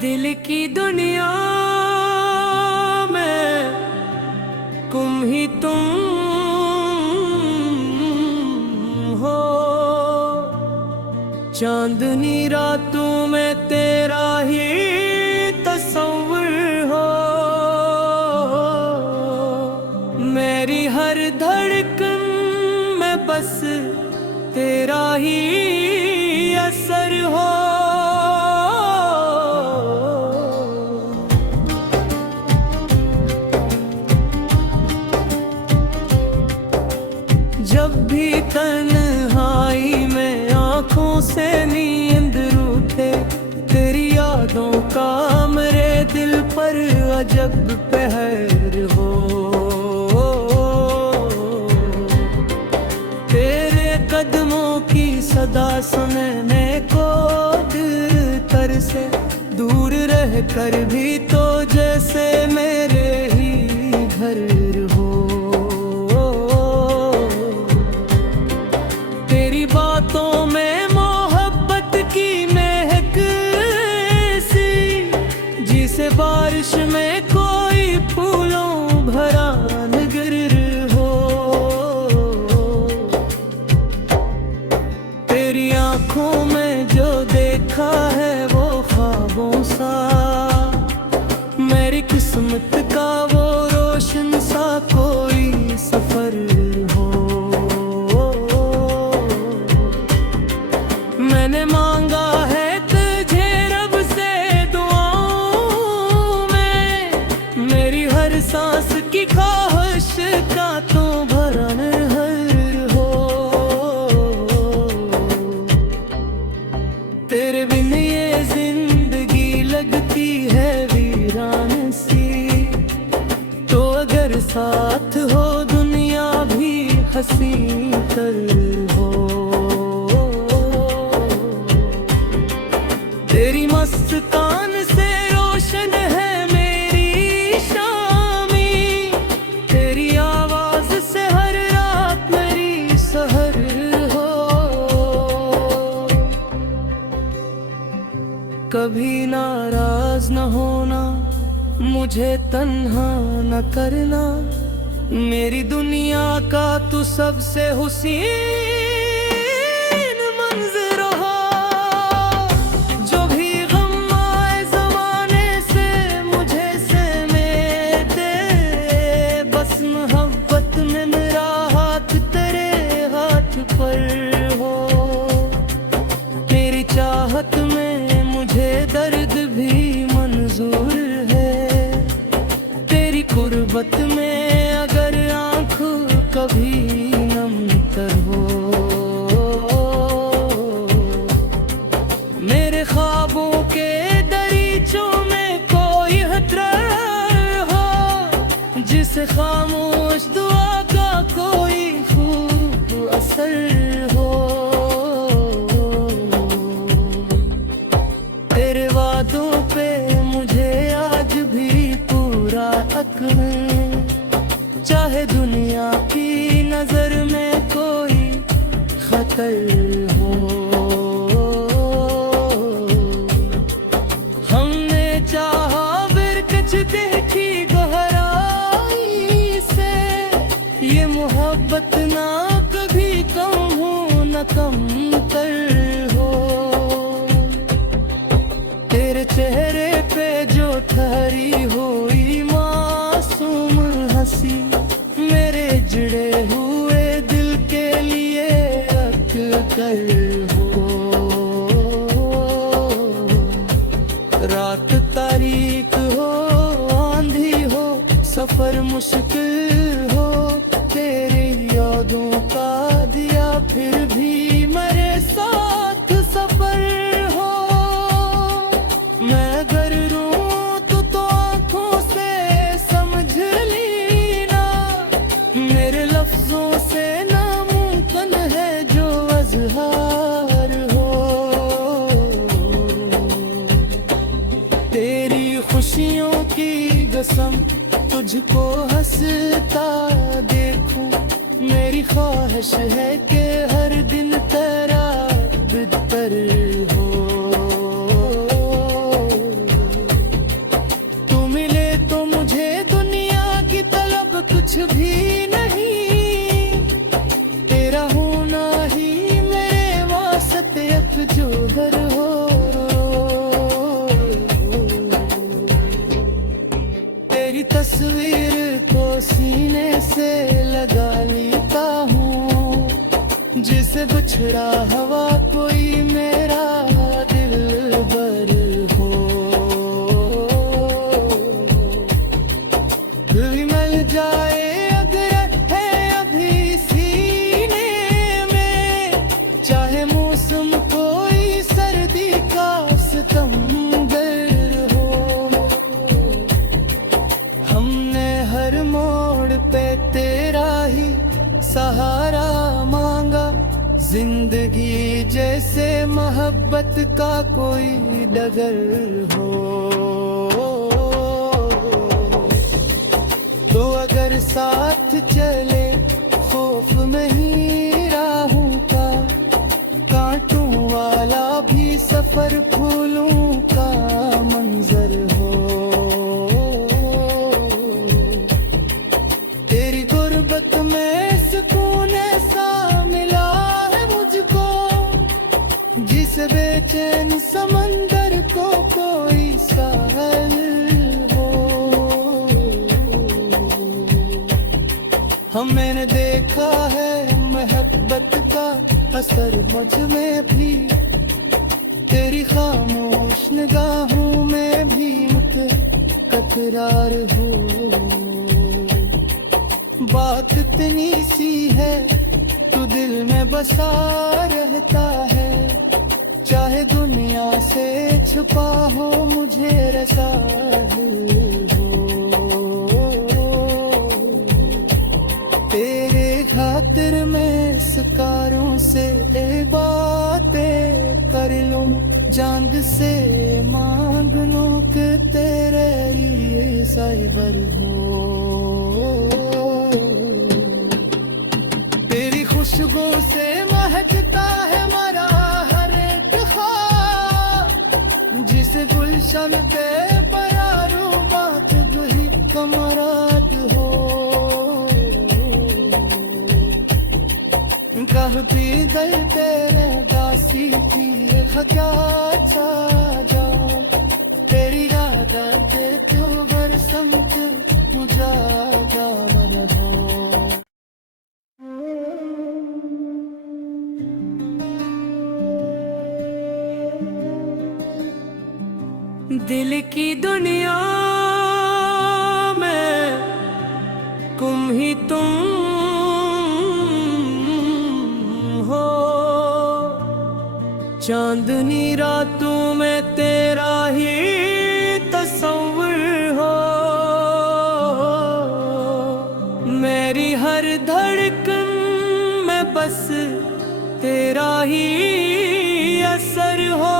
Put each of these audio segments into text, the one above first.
दिल की दुनिया में तुम ही तुम हो। चांदनी रातों में तेरा ही तस्वीर हो। मेरी हर धड़कन में बस तेरा ही असर हो। जब भी तन्हाई में आँखों से नींद रूठे, तेरी यादों का मेरे दिल पर अजब पहर हो। तेरे कदमों की सदा सुनने को दिल तर से, दूर रह कर भी तो जैसे मेरे ही घर हो। तेरी बातों में मोहब्बत की महक सी, जिसे बारिश में कोई फूलों भरा नगर हो। तेरी आंखों में जो देखा है वो ख्वाबों सा, मेरी किस्मत का वो रोशन सा कोई सफर हो। मैंने मांगा है तुझे रब से दुआओं में, मेरी हर सांस की ख्वाहिश का तो भरन हर हो। तेरे बिन ये जिंदगी लगती है वीरान सी, तो अगर साथ हो दुनिया भी हंसी तर हो। तेरी मस्तान से रोशन है मेरी शामी, तेरी आवाज से हर रात मेरी सहर हो। कभी नाराज न होना, मुझे तन्हा न करना, मेरी दुनिया का तू सबसे हुसीन मंजर हो। जो भी गम आए ज़माने से मुझे सहमेते, बस मोहब्बत में मेरा हाथ तेरे हाथ पर हो। तेरी चाहत में मुझे दर्द भी मंजूर है, तेरी कुर्बत में अगर आँख कभी नम तर हो। मेरे ख्वाबों के दरीचों में कोई खतरा हो, जिसे खामोश दुआ का कोई खूब असर हो। तेरे वादों पे मुझे आज भी पूरा हक है, चाहे दुनिया की नजर में कोई खतर हो। हमने चाहा बिरकच देखी गहराई से, ये मोहब्बत ना कभी कम हो न कम तर हो। तेरे चेहरे पे जो ठहरी हुई मासूम हंसी, मेरे जुड़े हुए दिल के लिए अक्कर हो। रात तारीक हो, आंधी हो, सफर मुश्किल हो, तेरी यादों का दिया फिर भी मेरे साथ सफर हो। मैं अगर रूं तो आंखों से समझ लीना, मेरे लफ्जों से नामुमकिन है जो अज़हार हो। तेरी खुशियों की कसम तुझको हंसता देखूं, मेरी ख्वाहिश है कि हर दिन तेरा बितर हो। मुझसे बिछड़ा हवा कोई मेरा दिल बर हो, दिल मिल जाए अगर है अभी सीने में, चाहे मौसम कोई सर्दी का सितमगर हो। हमने हर मोड़ पे तेरा ही सहारा मांगा, जिंदगी जैसे मोहब्बत का कोई डगर हो। तो अगर साथ चले खौफ नहीं राहों का, कांटों वाला भी सफर फूलों का मंजर हो। तेरी गुर्बत में सुकून ऐसा मिला है मुझको, जिस बेचैन समंदर को कोई साहल हो। मैंने देखा है मोहब्बत का असर मुझ में भी, तेरी खामोश निगाहों में भी मुझे ककरार हो। बात इतनी सी है तू दिल में बसा रहता है, चाहे दुनिया से छुपा हो मुझे रसाल हो। तेरे खातिर मैं सितारों से बातें कर लूं, चांद से मांग लूं कि तेरे लिए साइबर हो। तेरी खुशबू से महकता है मेरा हर एक ख्वाब, जिस गुलशन पे प्यारों बात गुही कमरात हो। कहती दिल तेरे दासी की खचा चा जा, तेरी आदत क्यों बरसमत मुझा जा मन हो। दिल की दुनिया में गुम ही तुम हो, चांदनी रातों में तेरा ही तस्वीर हो। मेरी हर धड़कन में बस तेरा ही असर हो।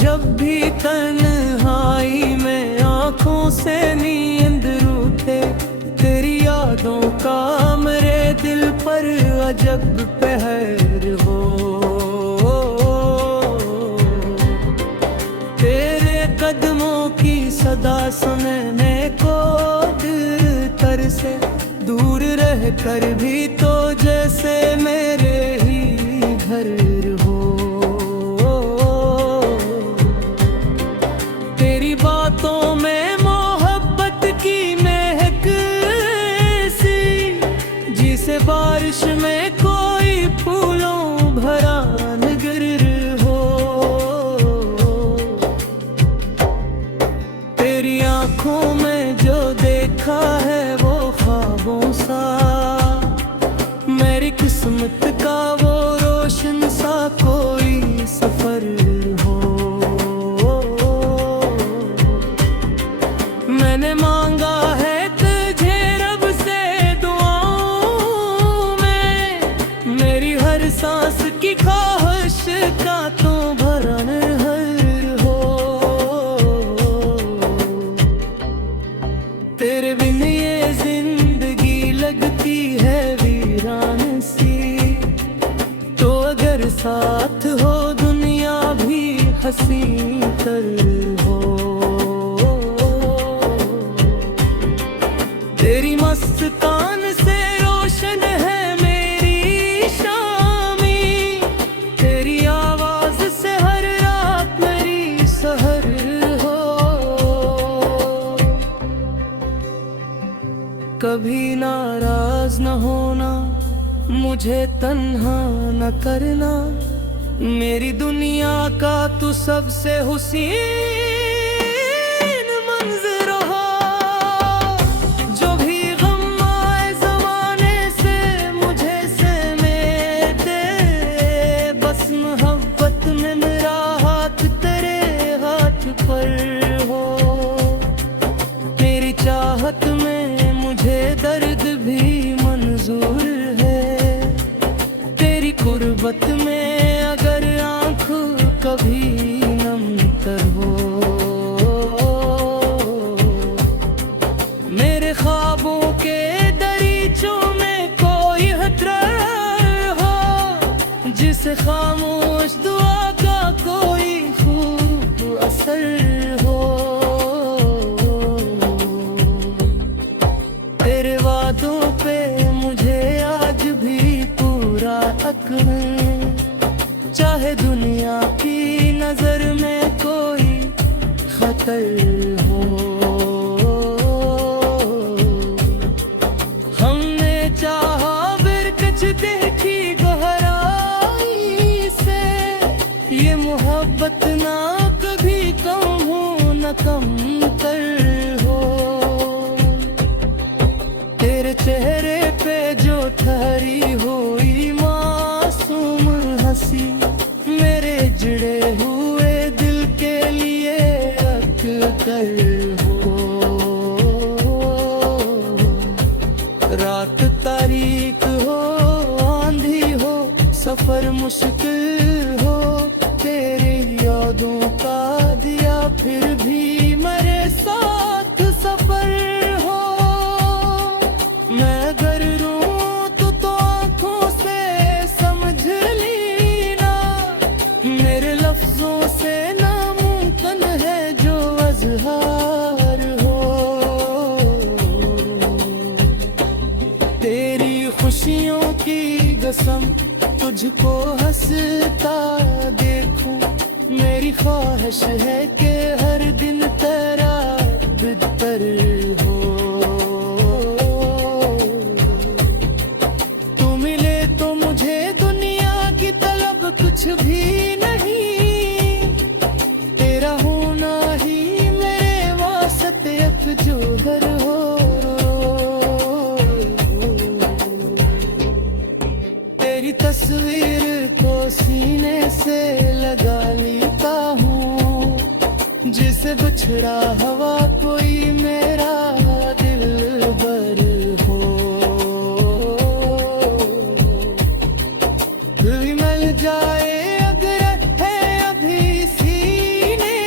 जब भी तन्हाई में आँखों से नींद रूठे, तेरी यादों का मेरे दिल पर अजब पहर हो। तेरे कदमों की सदा सुनने को दिल तरसे, दूर रह कर भी तो जैसे मेरे ही घर हो। बातों में मोहब्बत की महक सी, जिसे बारिश में कोई फूलों भरा नगर हो। तेरी आंखों में जो देखा है वो ख्वाबों सा, मेरी किस्मत का वो रोशन सा कोई सफर हो। मैंने मांगा है तुझे रब से दुआओं में, मेरी हर सांस की ख्वाहिश का तो भरन हर हो। तेरे बिन ये जिंदगी लगती है वीरान सी, तो अगर साथ हो दुनिया भी हंसी कर हो। तेरी मस्तान से रोशन है मेरी शामी, तेरी आवाज से हर रात मेरी सहर हो। कभी नाराज न होना, मुझे तन्हा न करना, मेरी दुनिया का तू सबसे हुसीन मंजर हो। जो भी गम आए ज़माने से मुझे सहमे दे, बस मोहब्बत में मेरा हाथ तेरे हाथ पर हो। तेरी चाहत में मुझे दर्द भी मंजूर है, तेरी कुर्बत में अगर आँख कभी नम तर हो। मेरे ख्वाबों के दरीचों में कोई हथरार हो, जिसे खामोश दुआ का कोई खूब असर हो। तेरे वादों पे मुझे आज भी पूरा हक है, चाहे दुनिया की नजर में कोई खतर हो। हमने चाहा बिरकच देखी गहराई से, ये मोहब्बत ना कभी कम हो न कम तर हो। तेरे चेहरे पे जो ठहरी हुई मासूम हंसी, मेरे जुड़े हुए दिल के लिए अक्कर हो। रात तारीक हो, आंधी हो, सफर मुश्किल हो, तेरी यादों का दिया फिर भी मेरे साथ सफर हो। मैं अगर रूं तो आंखों से समझ लीना, मेरे लफ्जों से नामुमकिन है जो अज़हार हो। तेरी खुशियों की कसम तुझको हंसता देखूं, मेरी ख्वाहिश है कि हर दिन तेरा बितर हो। तू मिले तो मुझे दुनिया की तलब कुछ भी नहीं, तेरा होना ही मेरे वास्ते अफजोहर हो। तेरी तस्वीर को सीने से लगा लेता हूँ, जिसे बिछड़ा हवा कोई मेरा दिल भर हो। दिल मिल जाए अगर है अभी सीने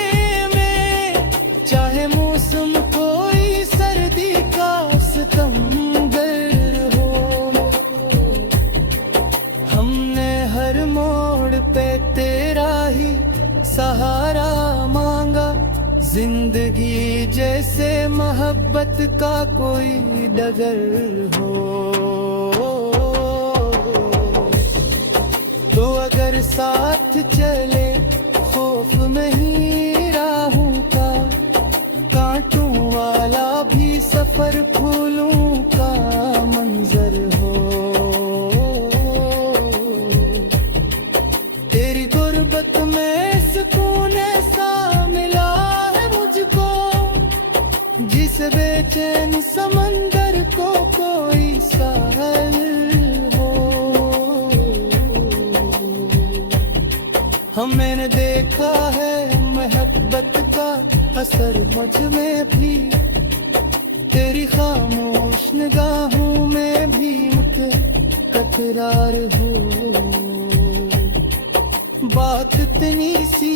में, चाहे मौसम कोई सर्दी का सितमगर हो। हमने हर मोड़ पे तेरा ही सहारा मांगा, जिंदगी जैसे मोहब्बत का कोई डगर हो। तो अगर साथ चले खौफ नहीं राहों का, कांटों वाला भी सफर फूलों का मंजर हो। तेरी गुर्बत में सुकून ऐसा मिला है मुझको, जिस बेचैन समंदर को कोई साहल हो। मैंने देखा है मोहब्बत का असर मुझ में भी, तेरी खामोश निगाहों में भी तकरार हो। बात इतनी सी